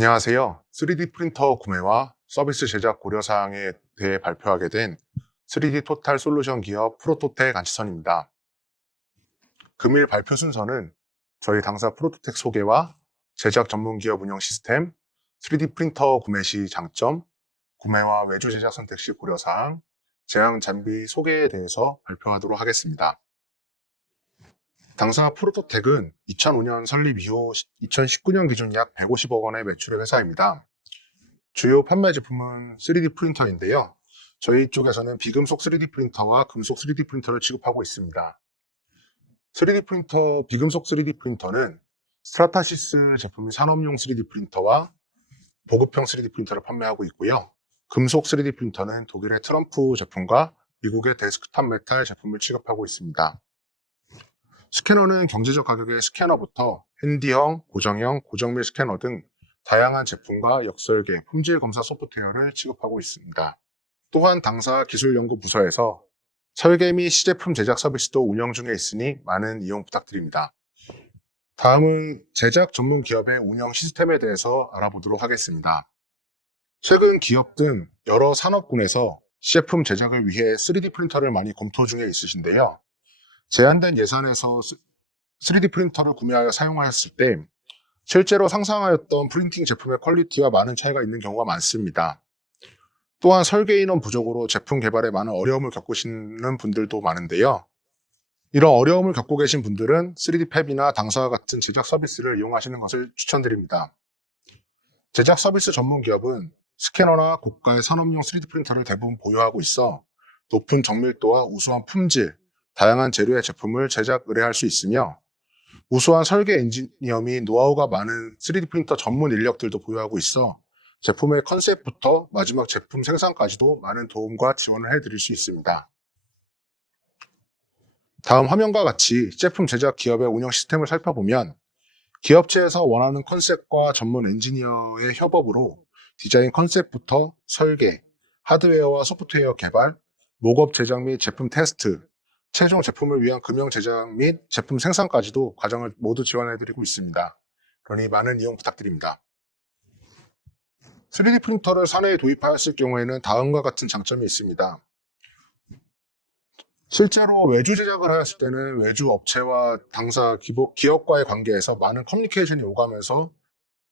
안녕하세요. 3D 프린터 구매와 서비스 제작 고려사항에 대해 발표하게 된 3D 토탈 솔루션 기업 프로토텍 안치선입니다. 금일 발표 순서는 저희 당사 프로토텍 소개와 제작 전문 기업 운영 시스템, 3D 프린터 구매 시 장점, 구매와 외주 제작 선택 시 고려사항, 제형 장비 소개에 대해서 발표하도록 하겠습니다. 당사 프로토텍은 2005년 설립 이후 2019년 기준 약 150억 원의 매출의 회사입니다. 주요 판매 제품은 3D 프린터인데요. 저희 쪽에서는 비금속 3D 프린터와 금속 3D 프린터를 취급하고 있습니다. 3D 프린터, 비금속 3D 프린터는 스트라타시스 제품인 산업용 3D 프린터와 보급형 3D 프린터를 판매하고 있고요. 금속 3D 프린터는 독일의 트럼프 제품과 미국의 데스크탑 메탈 제품을 취급하고 있습니다. 스캐너는 경제적 가격의 스캐너부터 핸디형, 고정형, 고정밀 스캐너 등 다양한 제품과 역설계, 품질 검사 소프트웨어를 취급하고 있습니다. 또한 당사 기술연구부서에서 설계 및 시제품 제작 서비스도 운영 중에 있으니 많은 이용 부탁드립니다. 다음은 제작 전문 기업의 운영 시스템에 대해서 알아보도록 하겠습니다. 최근 기업 등 여러 산업군에서 시제품 제작을 위해 3D 프린터를 많이 검토 중에 있으신데요. 제한된 예산에서 3D 프린터를 구매하여 사용하였을 때 실제로 상상하였던 프린팅 제품의 퀄리티와 많은 차이가 있는 경우가 많습니다. 또한 설계 인원 부족으로 제품 개발에 많은 어려움을 겪으시는 분들도 많은데요. 이런 어려움을 겪고 계신 분들은 3D 팹이나 당사와 같은 제작 서비스를 이용하시는 것을 추천드립니다. 제작 서비스 전문 기업은 스캐너나 고가의 산업용 3D 프린터를 대부분 보유하고 있어 높은 정밀도와 우수한 품질, 다양한 재료의 제품을 제작 의뢰할 수 있으며 우수한 설계 엔지니어 및 노하우가 많은 3D 프린터 전문 인력들도 보유하고 있어 제품의 컨셉부터 마지막 제품 생산까지도 많은 도움과 지원을 해드릴 수 있습니다. 다음 화면과 같이 제품 제작 기업의 운영 시스템을 살펴보면 기업체에서 원하는 컨셉과 전문 엔지니어의 협업으로 디자인 컨셉부터 설계, 하드웨어와 소프트웨어 개발, 목업 제작 및 제품 테스트, 최종 제품을 위한 금형 제작 및 제품 생산까지도 과정을 모두 지원해드리고 있습니다. 그러니 많은 이용 부탁드립니다. 3D 프린터를 사내에 도입하였을 경우에는 다음과 같은 장점이 있습니다. 실제로 외주 제작을 하였을 때는 외주 업체와 당사 기업과의 관계에서 많은 커뮤니케이션이 오가면서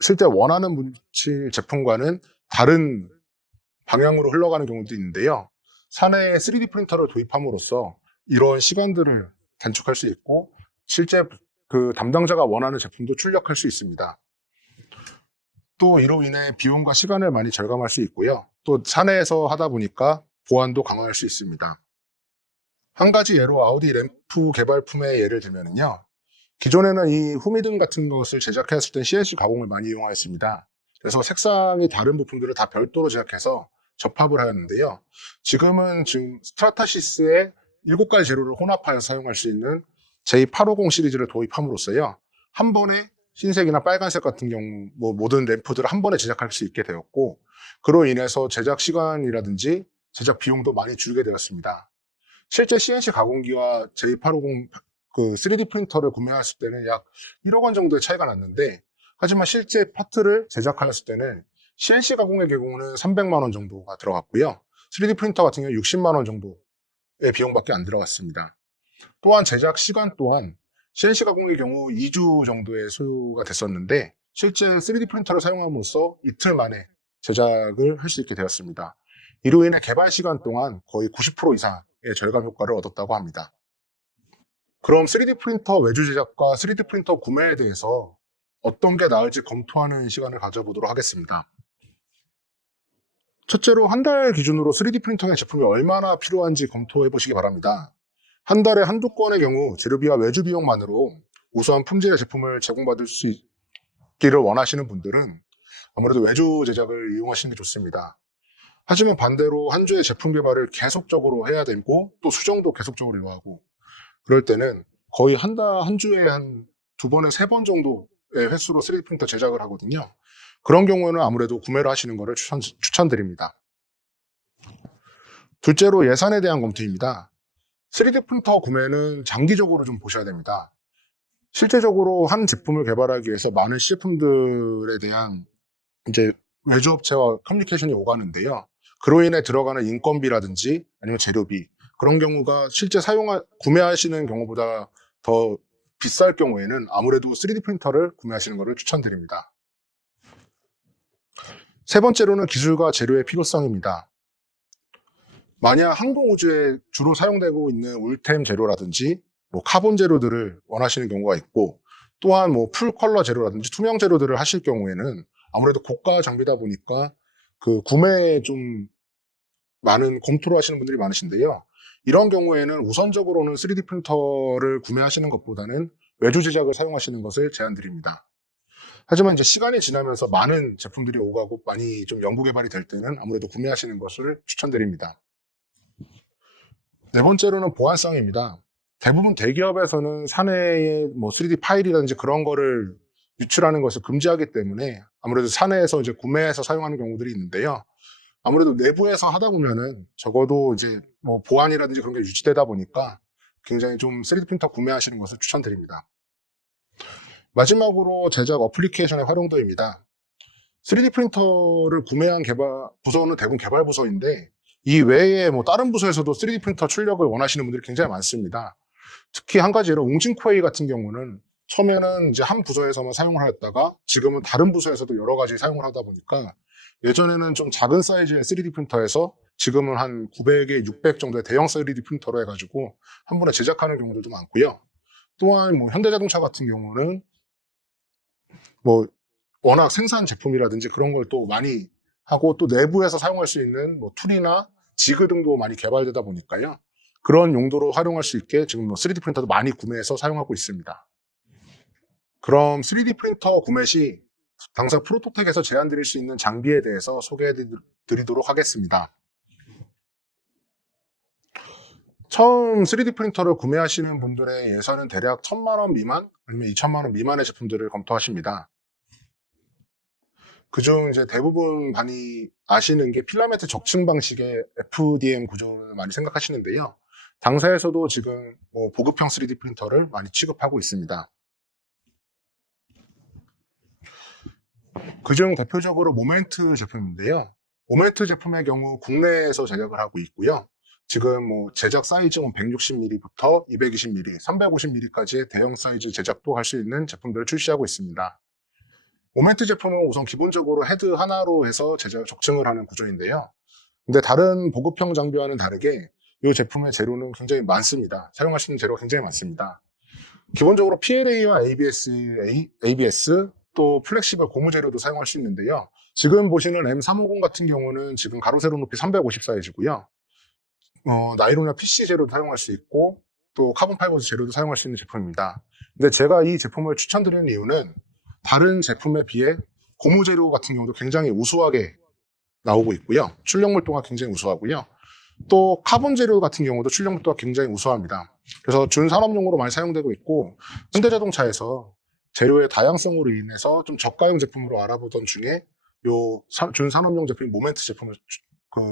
실제 원하는 물질 제품과는 다른 방향으로 흘러가는 경우도 있는데요. 사내에 3D 프린터를 도입함으로써 이런 시간들을 단축할 수 있고 실제 그 담당자가 원하는 제품도 출력할 수 있습니다. 또 이로 인해 비용과 시간을 많이 절감할 수 있고요. 또 사내에서 하다 보니까 보안도 강화할 수 있습니다. 한 가지 예로 아우디 램프 개발품의 예를 들면요. 기존에는 이 후미등 같은 것을 제작했을 때 CNC 가공을 많이 이용하였습니다. 그래서 색상이 다른 부품들을 다 별도로 제작해서 접합을 하였는데요. 지금은 스트라타시스의 7가지 재료를 혼합하여 사용할 수 있는 J850 시리즈를 도입함으로써요. 한 번에 흰색이나 빨간색 같은 경우 모든 램프들을 한 번에 제작할 수 있게 되었고 그로 인해서 제작 시간이라든지 제작 비용도 많이 줄게 되었습니다. 실제 CNC 가공기와 J850 그 3D 프린터를 구매했을 때는 약 1억 원 정도의 차이가 났는데 하지만 실제 파트를 제작하였을 때는 CNC 가공의 경우는 300만 원 정도가 들어갔고요. 3D 프린터 같은 경우 60만 원 정도의 비용밖에 안 들어갔습니다. 또한 제작 시간 또한 CNC 가공의 경우 2주 정도의 소요가 됐었는데 실제 3D 프린터를 사용함으로써 이틀 만에 제작을 할 수 있게 되었습니다. 이로 인해 개발 시간 동안 거의 90% 이상의 절감 효과를 얻었다고 합니다. 그럼 3D 프린터 외주 제작과 3D 프린터 구매에 대해서 어떤 게 나을지 검토하는 시간을 가져보도록 하겠습니다. 첫째로 한 달 기준으로 3D 프린터의 제품이 얼마나 필요한지 검토해 보시기 바랍니다. 한 달에 한두 건의 경우 재료비와 외주 비용만으로 우수한 품질의 제품을 제공받을 수 있기를 원하시는 분들은 아무래도 외주 제작을 이용하시는 게 좋습니다. 하지만 반대로 한 주의 제품 개발을 계속적으로 해야 되고 또 수정도 계속적으로 요하고 그럴 때는 거의 한 주에 한 2번에 3번 정도의 횟수로 3D 프린터 제작을 하거든요. 그런 경우는 아무래도 구매를 하시는 것을 추천드립니다. 둘째로 예산에 대한 검토입니다. 3D 프린터 구매는 장기적으로 좀 보셔야 됩니다. 실제적으로 한 제품을 개발하기 위해서 많은 시제품들에 대한 이제 외주업체와 커뮤니케이션이 오가는데요. 그로 인해 들어가는 인건비라든지 아니면 재료비 그런 경우가 실제 구매하시는 경우보다 더 비쌀 경우에는 아무래도 3D 프린터를 구매하시는 것을 추천드립니다. 세 번째로는 기술과 재료의 필요성입니다. 만약 항공우주에 주로 사용되고 있는 울템 재료라든지 뭐 카본 재료들을 원하시는 경우가 있고, 또한 뭐 풀컬러 재료라든지 투명 재료들을 하실 경우에는 아무래도 고가 장비다 보니까 그 구매에 좀 많은 검토를 하시는 분들이 많으신데요. 이런 경우에는 우선적으로는 3D 프린터를 구매하시는 것보다는 외주 제작을 사용하시는 것을 제안드립니다. 하지만 이제 시간이 지나면서 많은 제품들이 오가고 많이 좀 연구 개발이 될 때는 아무래도 구매하시는 것을 추천드립니다. 네 번째로는 보안성입니다. 대부분 대기업에서는 사내에 뭐 3D 파일이라든지 그런 거를 유출하는 것을 금지하기 때문에 아무래도 사내에서 이제 구매해서 사용하는 경우들이 있는데요. 아무래도 내부에서 하다 보면은 적어도 이제 뭐 보안이라든지 그런 게 유지되다 보니까 굉장히 좀 3D 프린터 구매하시는 것을 추천드립니다. 마지막으로 제작 어플리케이션의 활용도입니다. 3D 프린터를 구매한 부서는 대부분 개발 부서인데, 이 외에 뭐 다른 부서에서도 3D 프린터 출력을 원하시는 분들이 굉장히 많습니다. 특히 한 가지 예로 웅진코웨이 같은 경우는 처음에는 이제 한 부서에서만 사용을 하였다가 지금은 다른 부서에서도 여러 가지 사용을 하다 보니까, 예전에는 좀 작은 사이즈의 3D 프린터에서 지금은 한 900에 600 정도의 대형 3D 프린터로 해가지고 한 번에 제작하는 경우들도 많고요. 또한 뭐 현대자동차 같은 경우는 뭐 워낙 생산 제품이라든지 그런 걸 또 많이 하고, 또 내부에서 사용할 수 있는 뭐 툴이나 지그 등도 많이 개발되다 보니까요. 그런 용도로 활용할 수 있게 지금 뭐 3D 프린터도 많이 구매해서 사용하고 있습니다. 그럼 3D 프린터 구매 시 당사 프로토텍에서 제안드릴 수 있는 장비에 대해서 소개해 드리도록 하겠습니다. 처음 3D 프린터를 구매하시는 분들의 예산은 대략 1,000만 원 미만 아니면 2,000만 원 미만의 제품들을 검토하십니다. 그중 이제 대부분 많이 아시는 게 필라멘트 적층 방식의 FDM 구조를 많이 생각하시는데요. 당사에서도 지금 뭐 보급형 3D 프린터를 많이 취급하고 있습니다. 그중 대표적으로 모멘트 제품인데요. 모멘트 제품의 경우 국내에서 제작을 하고 있고요. 지금 뭐 제작 사이즈는 160mm부터 220mm, 350mm까지의 대형 사이즈 제작도 할 수 있는 제품들을 출시하고 있습니다. 모멘트 제품은 우선 기본적으로 헤드 하나로 해서 적층을 하는 구조인데요. 근데 다른 보급형 장비와는 다르게 이 제품의 재료는 굉장히 많습니다. 사용할 수 있는 재료가 굉장히 많습니다. 기본적으로 PLA와 ABS, 또 플렉시블 고무 재료도 사용할 수 있는데요. 지금 보시는 M350 같은 경우는 지금 가로 세로 높이 350 사이즈고요. 나이론이나 PC 재료도 사용할 수 있고, 또 카본 파이버 재료도 사용할 수 있는 제품입니다. 근데 제가 이 제품을 추천드리는 이유는 다른 제품에 비해 고무 재료 같은 경우도 굉장히 우수하게 나오고 있고요. 출력 물도가 굉장히 우수하고요. 또 카본 재료 같은 경우도 출력 물도가 굉장히 우수합니다. 그래서 준산업용으로 많이 사용되고 있고, 현대자동차에서 재료의 다양성으로 인해서 좀 저가형 제품으로 알아보던 중에 요 준산업용 제품인 모멘트 제품을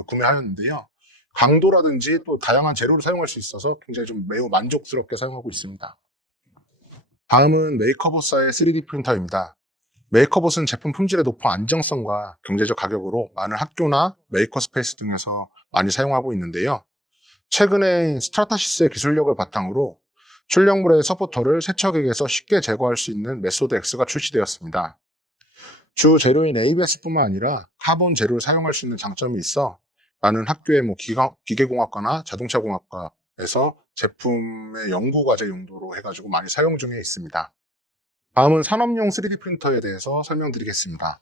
구매하였는데요. 강도라든지 또 다양한 재료를 사용할 수 있어서 굉장히 좀 매우 만족스럽게 사용하고 있습니다. 다음은 메이커봇사의 3D 프린터입니다. 메이커봇은 제품 품질의 높은 안정성과 경제적 가격으로 많은 학교나 메이커 스페이스 등에서 많이 사용하고 있는데요. 최근에 스트라타시스의 기술력을 바탕으로 출력물의 서포터를 세척액에서 쉽게 제거할 수 있는 메소드 X가 출시되었습니다. 주 재료인 ABS뿐만 아니라 카본 재료를 사용할 수 있는 장점이 있어 많은 학교의 뭐 기계공학과나 자동차공학과에서 제품의 연구과제 용도로 해가지고 많이 사용 중에 있습니다. 다음은 산업용 3D 프린터에 대해서 설명드리겠습니다.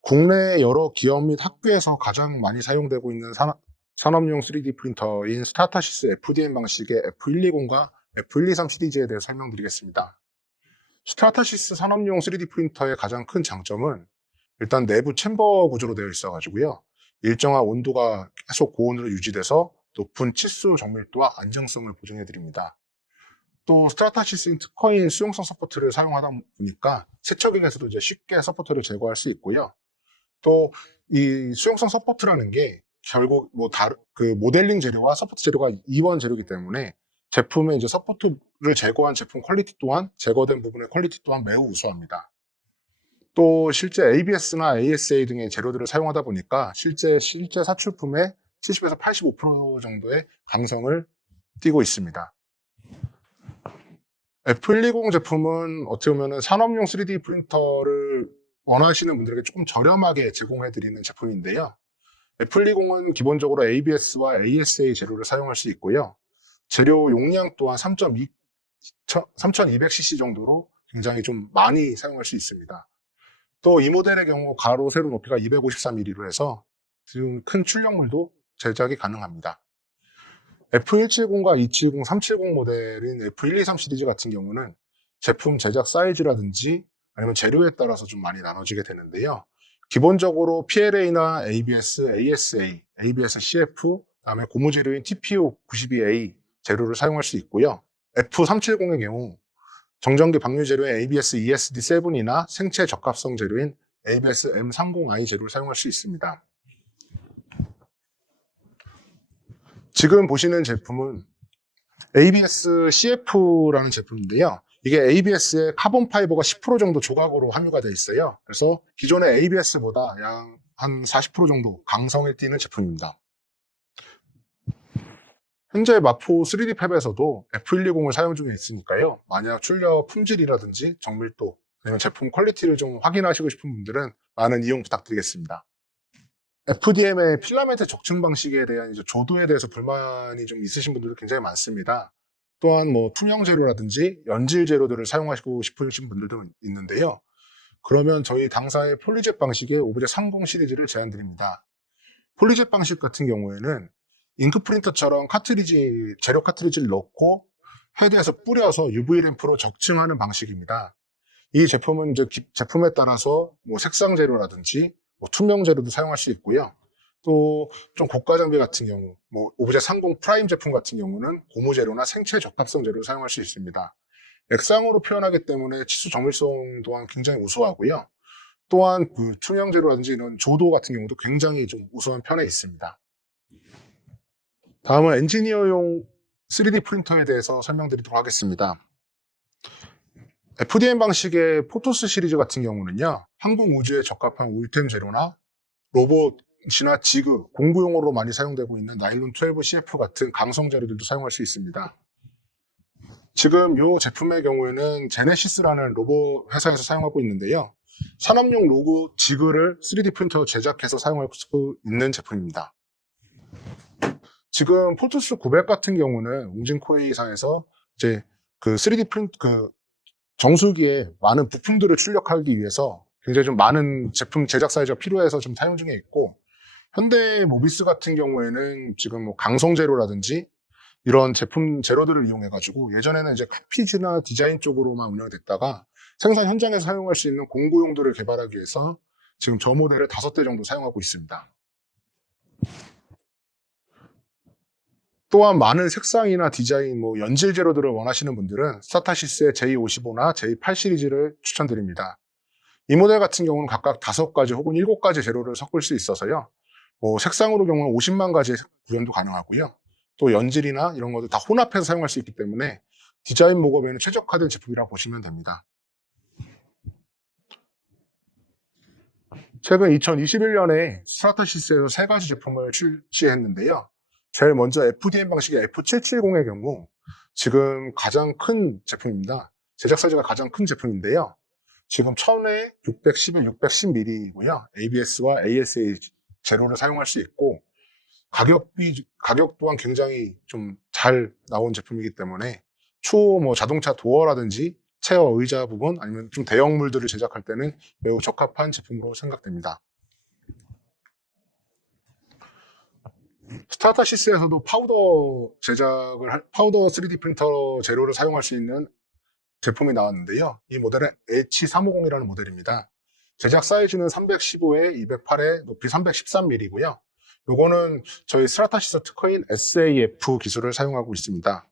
국내 여러 기업 및 학교에서 가장 많이 사용되고 있는 산업용 3D 프린터인 스타타시스 FDM 방식의 F120과 F123 시리즈에 대해 설명드리겠습니다. 스타타시스 산업용 3D 프린터의 가장 큰 장점은 일단 내부 챔버 구조로 되어 있어가지고요. 일정한 온도가 계속 고온으로 유지돼서 높은 치수 정밀도와 안정성을 보증해드립니다. 또 스트라타시스인 특허인 수용성 서포트를 사용하다 보니까 세척액에서도 이제 쉽게 서포트를 제거할 수 있고요. 또 이 수용성 서포트라는 게 결국 뭐 그 모델링 재료와 서포트 재료가 이원 재료이기 때문에 제품의 이제 서포트를 제거한 제품 퀄리티 또한, 제거된 부분의 퀄리티 또한 매우 우수합니다. 또 실제 ABS나 ASA 등의 재료들을 사용하다 보니까 실제 사출품의 70에서 85% 정도의 강성을 띠고 있습니다. F120 제품은 어떻게 보면 산업용 3D 프린터를 원하시는 분들에게 조금 저렴하게 제공해 드리는 제품인데요. F120은 기본적으로 ABS와 ASA 재료를 사용할 수 있고요. 재료 용량 또한 3200cc 정도로 굉장히 좀 많이 사용할 수 있습니다. 또 이 모델의 경우 가로 세로 높이가 253mm로 해서 지금 큰 출력물도 제작이 가능합니다. F170과 270, 370 모델인 F123 시리즈 같은 경우는 제품 제작 사이즈라든지 아니면 재료에 따라서 좀 많이 나눠지게 되는데요. 기본적으로 PLA나 ABS, ASA, ABS CF, 그다음에 고무 재료인 TPO 92A 재료를 사용할 수 있고요. F370의 경우 정전기 방류 재료인 ABS ESD7이나 생체 적합성 재료인 ABS M30i 재료를 사용할 수 있습니다. 지금 보시는 제품은 ABS CF라는 제품인데요. 이게 ABS에 카본 파이버가 10% 정도 조각으로 함유가 되어 있어요. 그래서 기존의 ABS보다 약 한 40% 정도 강성을 띠는 제품입니다. 현재 마포 3D 팹에서도 F120을 사용 중에 있으니까요. 만약 출력 품질이라든지 정밀도, 아니면 제품 퀄리티를 좀 확인하시고 싶은 분들은 많은 이용 부탁드리겠습니다. FDM의 필라멘트 적층 방식에 대한 이제 조도에 대해서 불만이 좀 있으신 분들도 굉장히 많습니다. 또한 뭐 투명 재료라든지 연질 재료들을 사용하시고 싶으신 분들도 있는데요. 그러면 저희 당사의 폴리젯 방식의 오브제 30 시리즈를 제안드립니다. 폴리젯 방식 같은 경우에는 잉크 프린터처럼 재료 카트리지를 넣고 헤드에서 뿌려서 UV 램프로 적층하는 방식입니다. 이 제품은 이제 제품에 따라서 뭐 색상 재료라든지 뭐 투명 재료도 사용할 수 있고요. 또 좀 고가 장비 같은 경우, 뭐 오브제 30 프라임 제품 같은 경우는 고무 재료나 생체 적합성 재료를 사용할 수 있습니다. 액상으로 표현하기 때문에 치수 정밀성 또한 굉장히 우수하고요. 또한 그 투명 재료라든지 이런 조도 같은 경우도 굉장히 좀 우수한 편에 있습니다. 다음은 엔지니어용 3D 프린터에 대해서 설명드리도록 하겠습니다. FDM 방식의 포토스 시리즈 같은 경우는요, 항공 우주에 적합한 울템 재료나 로봇이나 지그, 공구용으로 많이 사용되고 있는 나일론 12 CF 같은 강성 재료들도 사용할 수 있습니다. 지금 이 제품의 경우에는 제네시스라는 로봇 회사에서 사용하고 있는데요. 산업용 로고 지그를 3D 프린터 제작해서 사용할 수 있는 제품입니다. 지금 포토스 900 같은 경우는 웅진코웨이사에서 이제 그 3D 프린트, 정수기에 많은 부품들을 출력하기 위해서 굉장히 좀 많은 제품 제작 사이즈가 필요해서 좀 사용 중에 있고, 현대 모비스 같은 경우에는 지금 뭐 강성 재료라든지 이런 제품 재료들을 이용해가지고 예전에는 이제 카피지나 디자인 쪽으로만 운영됐다가 생산 현장에서 사용할 수 있는 공구용들을 개발하기 위해서 지금 저 모델을 5대 정도 사용하고 있습니다. 또한 많은 색상이나 디자인, 뭐 연질 재료들을 원하시는 분들은 스타타시스의 J55나 J8 시리즈를 추천드립니다. 이 모델 같은 경우는 각각 5가지 혹은 7가지 재료를 섞을 수 있어서요. 뭐 색상으로 경우는 50만 가지의 구현도 가능하고요. 또 연질이나 이런 것도 다 혼합해서 사용할 수 있기 때문에 디자인 목업에는 최적화된 제품이라고 보시면 됩니다. 최근 2021년에 스타타시스에서 3가지 제품을 출시했는데요. 제일 먼저 FDM 방식의 F770의 경우 지금 가장 큰 제품입니다. 제작 사이즈가 가장 큰 제품인데요. 지금 1000에 611, 610mm이고요. ABS와 ASA 재료를 사용할 수 있고 가격 또한 굉장히 좀 잘 나온 제품이기 때문에 추후 뭐 자동차 도어라든지 체어 의자 부분 아니면 좀 대형물들을 제작할 때는 매우 적합한 제품으로 생각됩니다. 스타타시스에서도 파우더 3D 프린터 재료를 사용할 수 있는 제품이 나왔는데요. 이 모델은 H350이라는 모델입니다. 제작 사이즈는 315에 208에 높이 313mm이고요. 요거는 저희 스타타시스 특허인 SAF 기술을 사용하고 있습니다.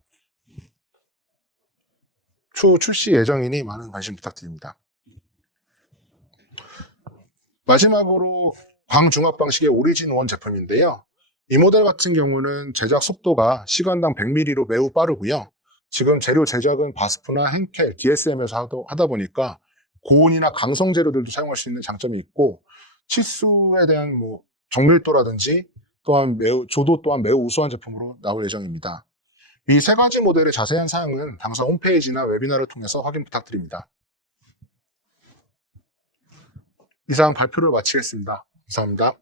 추후 출시 예정이니 많은 관심 부탁드립니다. 마지막으로 광중압 방식의 오리진 1 제품인데요. 이 모델 같은 경우는 제작 속도가 시간당 100ml로 매우 빠르고요. 지금 재료 제작은 바스프나 henkel, DSM에서 하다 보니까 고온이나 강성 재료들도 사용할 수 있는 장점이 있고, 치수에 대한 정밀도라든지 또한 조도 또한 매우 우수한 제품으로 나올 예정입니다. 이 세 가지 모델의 자세한 사양은 당사 홈페이지나 웨비나를 통해서 확인 부탁드립니다. 이상 발표를 마치겠습니다. 감사합니다.